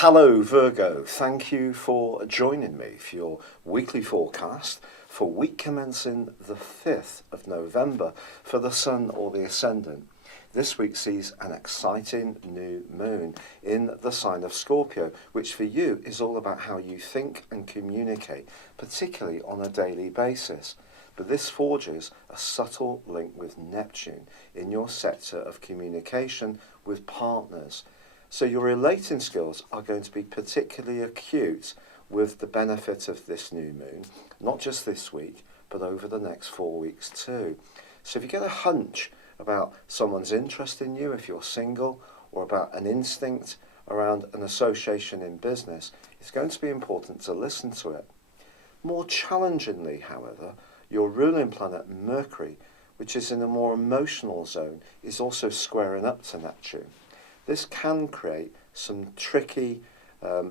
Hello Virgo, thank you for joining me for your weekly forecast for week commencing the 5th of November for the Sun or the Ascendant. This week sees an exciting new moon in the sign of Scorpio, which for you is all about how you think and communicate, particularly on a daily basis. But this forges a subtle link with Neptune in your sector of communication with partners. So your relating skills are going to be particularly acute with the benefit of this new moon, not just this week, but over the next 4 weeks too. So if you get a hunch about someone's interest in you, if you're single, or about an instinct around an association in business, it's going to be important to listen to it. More challengingly, however, your ruling planet Mercury, which is in a more emotional zone, is also squaring up to Neptune. This can create some tricky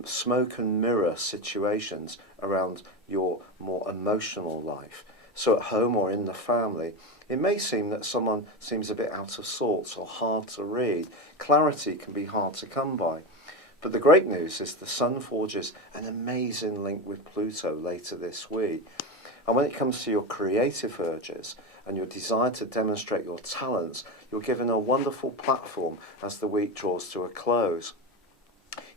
smoke and mirror situations around your more emotional life. So at home or in the family, it may seem that someone seems a bit out of sorts or hard to read. Clarity can be hard to come by. But the great news is the Sun forges an amazing link with Pluto later this week. And when it comes to your creative urges and your desire to demonstrate your talents, you're given a wonderful platform as the week draws to a close.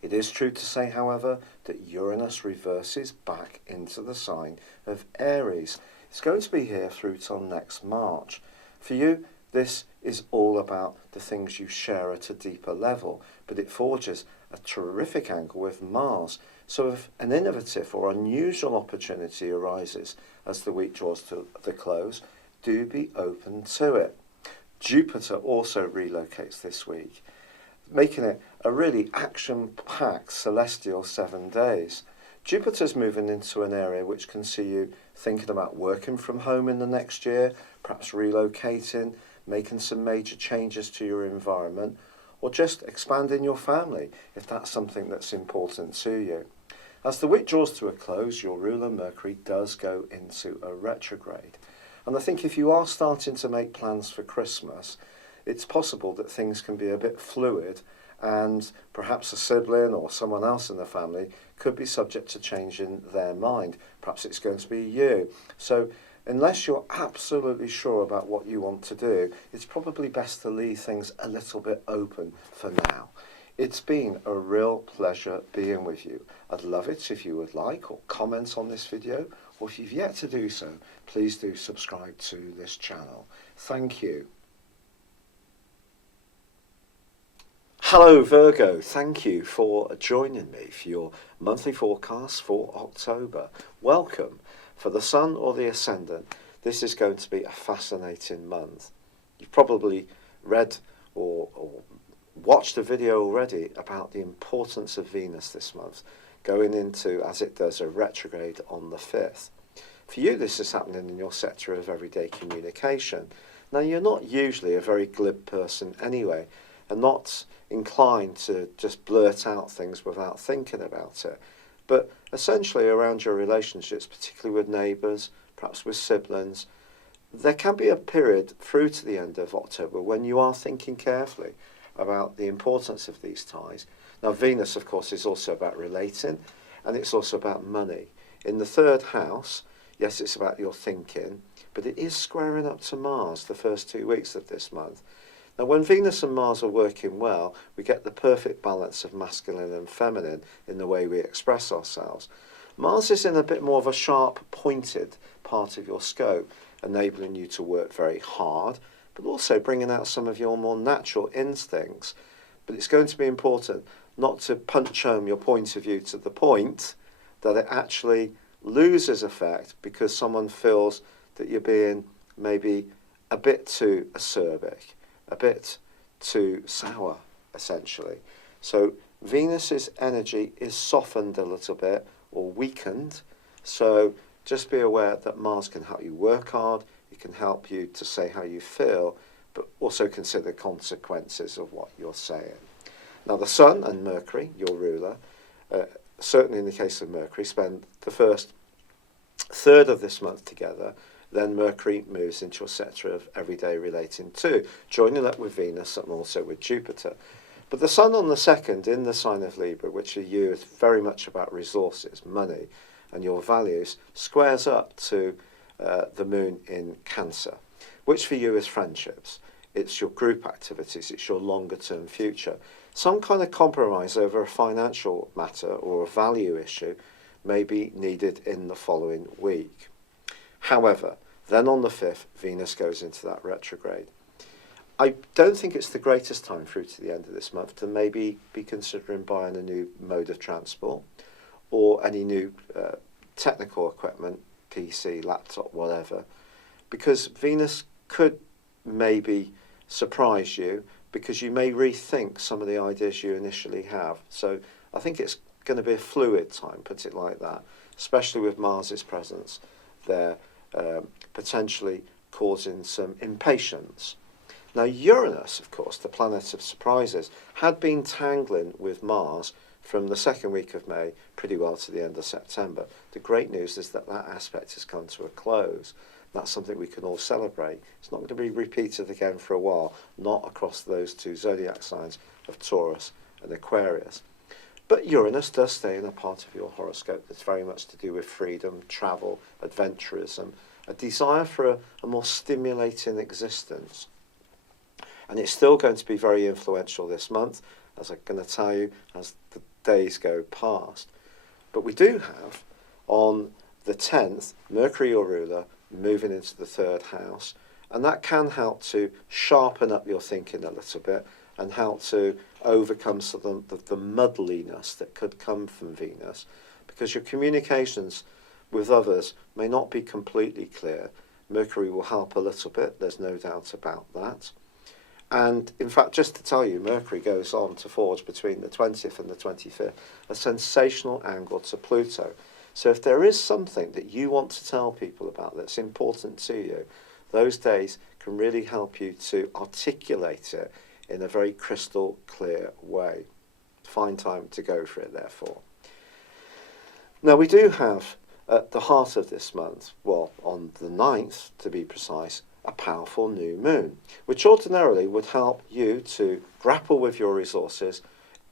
It is true to say, however, that Uranus reverses back into the sign of Aries. It's going to be here through till next March. For you, this is all about the things you share at a deeper level, but it forges a terrific angle with Mars. So if an innovative or unusual opportunity arises as the week draws to the close, do be open to it. Jupiter also relocates this week, making it a really action-packed celestial 7 days. Jupiter's moving into an area which can see you thinking about working from home in the next year, perhaps relocating, making some major changes to your environment, or just expanding your family if that's something that's important to you. As the week draws to a close, your ruler Mercury does go into a retrograde. And I think if you are starting to make plans for Christmas, it's possible that things can be a bit fluid and perhaps a sibling or someone else in the family could be subject to changing their mind. Perhaps it's going to be you. So unless you're absolutely sure about what you want to do, it's probably best to leave things a little bit open for now. It's been a real pleasure being with you. I'd love it if you would like or comment on this video, or if you've yet to do so, please do subscribe to this channel. Thank you. Hello Virgo, thank you for joining me for your monthly forecast for October. Welcome. For the Sun or the Ascendant, this is going to be a fascinating month. You've probably read or watched a video already about the importance of Venus this month, going into, as it does, a retrograde on the 5th. For you, this is happening in your sector of everyday communication. Now, you're not usually a very glib person anyway, and not inclined to just blurt out things without thinking about it. But essentially around your relationships, particularly with neighbours, perhaps with siblings, there can be a period through to the end of October when you are thinking carefully about the importance of these ties. Now, Venus, of course, is also about relating, and it's also about money. In the 3rd house, yes, it's about your thinking, but it is squaring up to Mars the first 2 weeks of this month. Now, when Venus and Mars are working well, we get the perfect balance of masculine and feminine in the way we express ourselves. Mars is in a bit more of a sharp, pointed part of your scope, enabling you to work very hard, but also bringing out some of your more natural instincts. But it's going to be important not to punch home your point of view to the point that it actually loses effect because someone feels that you're being maybe a bit too acerbic, a bit too sour, essentially. So Venus's energy is softened a little bit or weakened. So just be aware that Mars can help you work hard. It can help you to say how you feel, but also consider consequences of what you're saying. Now, the Sun and Mercury, your ruler, certainly in the case of Mercury, spend the first third of this month together. Then Mercury moves into a sector of everyday relating to, joining up with Venus and also with Jupiter. But the Sun on the 2nd in the sign of Libra, which for you is very much about resources, money, and your values, squares up to the Moon in Cancer, which for you is friendships. It's your group activities, it's your longer term future. Some kind of compromise over a financial matter or a value issue may be needed in the following week. However, then on the 5th, Venus goes into that retrograde. I don't think it's the greatest time through to the end of this month to maybe be considering buying a new mode of transport or any new technical equipment, PC, laptop, whatever, because Venus could maybe surprise you because you may rethink some of the ideas you initially have. So I think it's going to be a fluid time, put it like that, especially with Mars's presence there, potentially causing some impatience. Now Uranus, of course, the planet of surprises, had been tangling with Mars from the 2nd week of May pretty well to the end of September. The great news is that that aspect has come to a close. That's something we can all celebrate. It's not going to be repeated again for a while, not across those two zodiac signs of Taurus and Aquarius. But Uranus does stay in a part of your horoscope that's very much to do with freedom, travel, adventurism, a desire for a more stimulating existence. And it's still going to be very influential this month, as I'm going to tell you, as the days go past. But we do have, on the 10th, Mercury, your ruler, moving into the 3rd house, and that can help to sharpen up your thinking a little bit and help to overcome some of the muddliness that could come from Venus, because your communications with others may not be completely clear. Mercury will help a little bit, there's no doubt about that. And in fact, just to tell you, Mercury goes on to forge between the 20th and the 25th a sensational angle to Pluto. So if there is something that you want to tell people about that's important to you, those days can really help you to articulate it in a very crystal clear way. Find time to go for it, therefore. Now we do have at the heart of this month, well, on the 9th to be precise, a powerful new moon, which ordinarily would help you to grapple with your resources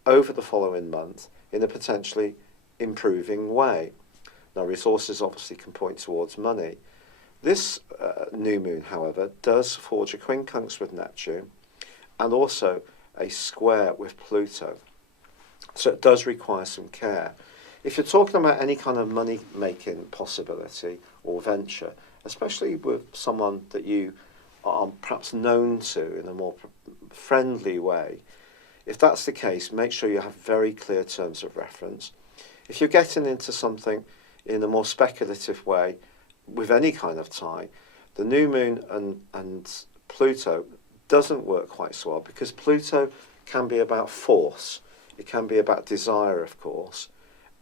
over the following month in a potentially improving way. Now, resources obviously can point towards money. This new moon, however, does forge a quincunx with Neptune and also a square with Pluto. So it does require some care. If you're talking about any kind of money-making possibility or venture, especially with someone that you are perhaps known to in a more friendly way, if that's the case, make sure you have very clear terms of reference. If you're getting into something in a more speculative way with any kind of tie, the new moon and Pluto doesn't work quite so well, because Pluto can be about force. It can be about desire, of course,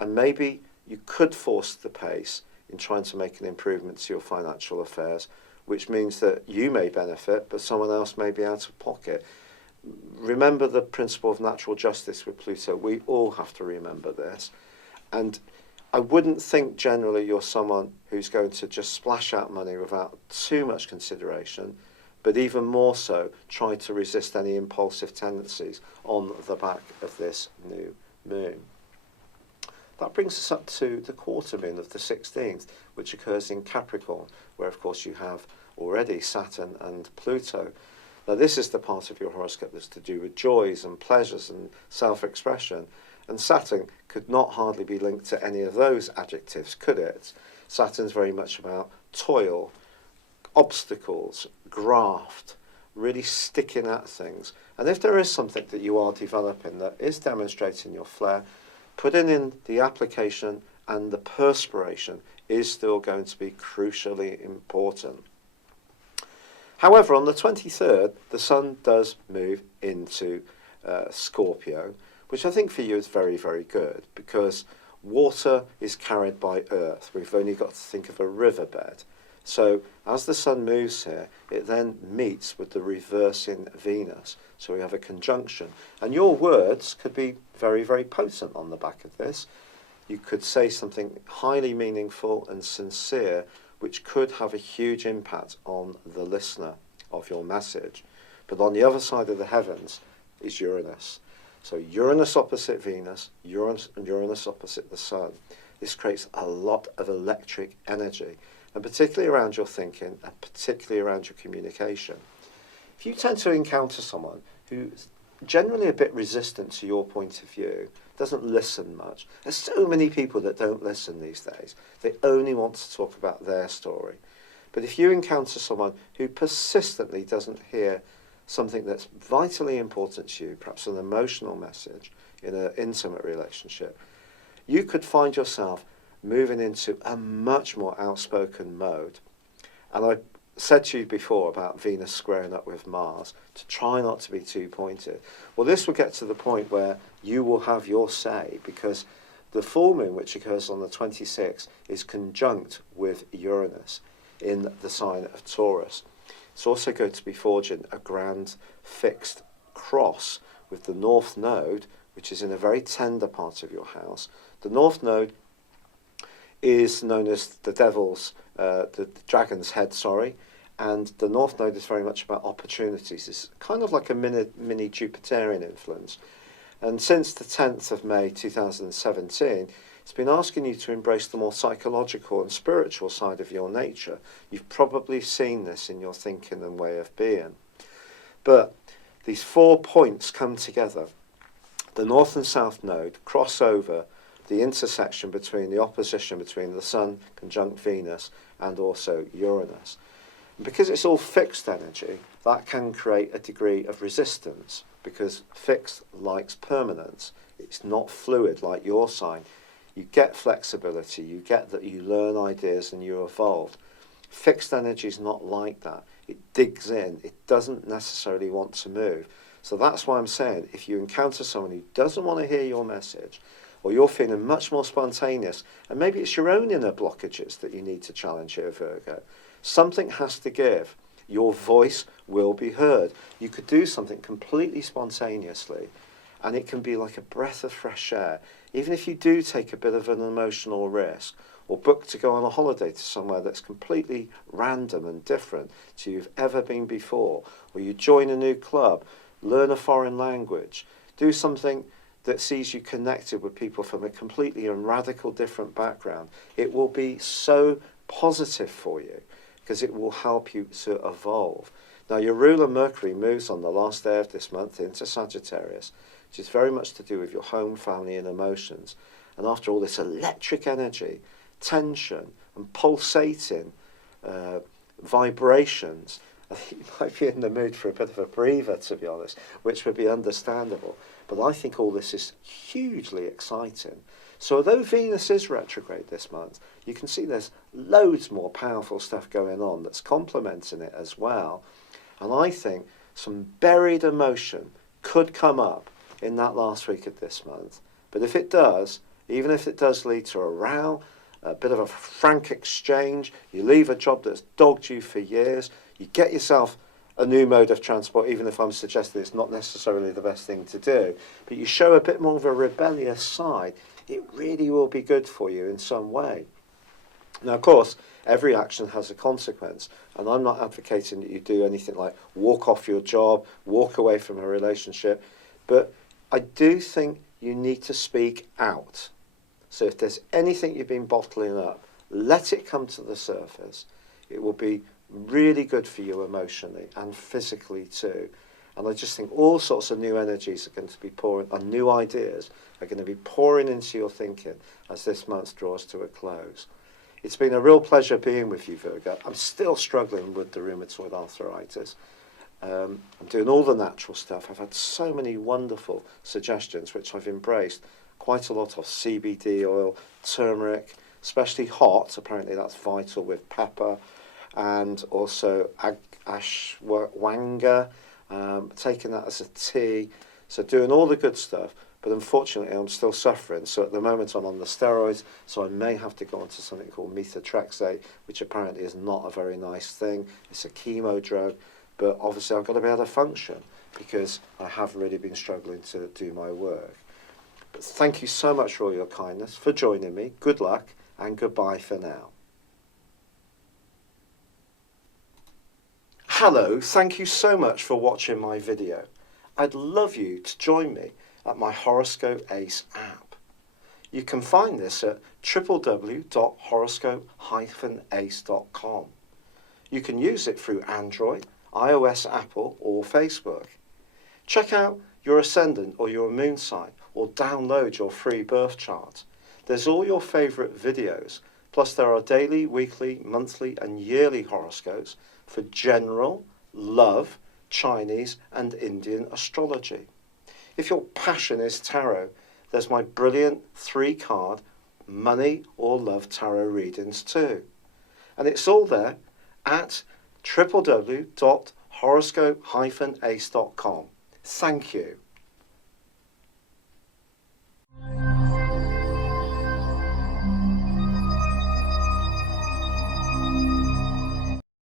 and maybe you could force the pace in trying to make an improvement to your financial affairs, which means that you may benefit, but someone else may be out of pocket. Remember the principle of natural justice with Pluto. We all have to remember this. And I wouldn't think generally you're someone who's going to just splash out money without too much consideration, but even more so, try to resist any impulsive tendencies on the back of this new moon. That brings us up to the quarter moon of the 16th, which occurs in Capricorn, where of course you have already Saturn and Pluto. Now this is the part of your horoscope that's to do with joys and pleasures and self-expression, and Saturn could not hardly be linked to any of those adjectives, could it? Saturn's very much about toil, obstacles, graft, really sticking at things. And if there is something that you are developing that is demonstrating your flair, putting in the application and the perspiration is still going to be crucially important. However, on the 23rd, the Sun does move into Scorpio, which I think for you is very, very good, because water is carried by earth. We've only got to think of a riverbed. So as the Sun moves here, it then meets with the reversing Venus. So we have a conjunction. And your words could be very, very potent on the back of this. You could say something highly meaningful and sincere, which could have a huge impact on the listener of your message. But on the other side of the heavens is Uranus. So Uranus opposite Venus, Uranus opposite the Sun. This creates a lot of electric energy, and particularly around your thinking and particularly around your communication. If you tend to encounter someone who's generally a bit resistant to your point of view, doesn't listen much, there's so many people that don't listen these days. They only want to talk about their story. But if you encounter someone who persistently doesn't hear something that's vitally important to you, perhaps an emotional message in an intimate relationship, you could find yourself moving into a much more outspoken mode. And I said to you before about Venus squaring up with Mars, to try not to be too pointed. Well, this will get to the point where you will have your say, because the full moon, which occurs on the 26th, is conjunct with Uranus in the sign of Taurus. It's also going to be forging a grand fixed cross with the North Node, which is in a very tender part of your house. The North Node is known as the dragon's head, and the North Node is very much about opportunities. It's kind of like a mini Jupiterian influence. And since the 10th of May 2017, it's been asking you to embrace the more psychological and spiritual side of your nature. You've probably seen this in your thinking and way of being. But these 4 points come together. The North and South Node cross over the intersection between the opposition between the Sun conjunct Venus and also Uranus. And because it's all fixed energy, that can create a degree of resistance, because fixed likes permanence. It's not fluid like your sign. You get flexibility, you get that you learn ideas and you evolve. Fixed energy is not like that. It digs in, it doesn't necessarily want to move. So that's why I'm saying, if you encounter someone who doesn't want to hear your message, or you're feeling much more spontaneous, and maybe it's your own inner blockages that you need to challenge here, Virgo, something has to give. Your voice will be heard. You could do something completely spontaneously, and it can be like a breath of fresh air. Even if you do take a bit of an emotional risk, or book to go on a holiday to somewhere that's completely random and different to you've ever been before, or you join a new club, learn a foreign language, do something that sees you connected with people from a completely and radical different background, it will be so positive for you, because it will help you to evolve. Now, your ruler Mercury moves on the last day of this month into Sagittarius, which is very much to do with your home, family and emotions. And after all this electric energy, tension and pulsating vibrations, I think you might be in the mood for a bit of a breather, to be honest, which would be understandable. But I think all this is hugely exciting. So although Venus is retrograde this month, you can see there's loads more powerful stuff going on that's complementing it as well. And I think some buried emotion could come up in that last week of this month. But if it does, even if it does lead to a row, a bit of a frank exchange, you leave a job that's dogged you for years, you get yourself a new mode of transport, even if I'm suggesting it's not necessarily the best thing to do, but you show a bit more of a rebellious side, it really will be good for you in some way. Now, of course, every action has a consequence, and I'm not advocating that you do anything like walk off your job, walk away from a relationship, but I do think you need to speak out. So if there's anything you've been bottling up, let it come to the surface. It will be really good for you emotionally and physically too. And I just think all sorts of new energies are going to be pouring, and new ideas are going to be pouring into your thinking as this month draws to a close. It's been a real pleasure being with you, Virgo. I'm still struggling with the rheumatoid arthritis. I'm doing all the natural stuff. I've had so many wonderful suggestions, which I've embraced. Quite a lot of CBD oil, turmeric, especially hot. Apparently that's vital with pepper. And also ashwagandha, taking that as a tea. So doing all the good stuff, but unfortunately I'm still suffering. So at the moment I'm on the steroids, so I may have to go on to something called methotrexate, which apparently is not a very nice thing. It's a chemo drug, but obviously I've got to be able to function because I have really been struggling to do my work. But thank you so much for all your kindness, for joining me. Good luck and goodbye for now. Hello, thank you so much for watching my video. I'd love you to join me at my Horoscope Ace app. You can find this at www.horoscope-ace.com. You can use it through Android, iOS, Apple or Facebook. Check out your ascendant or your moon sign or download your free birth chart. There's all your favourite videos, plus there are daily, weekly, monthly and yearly horoscopes for general, love, Chinese and Indian astrology. If your passion is tarot, there's my brilliant 3-card money or love tarot readings too. And it's all there at www.horoscope-ace.com. Thank you.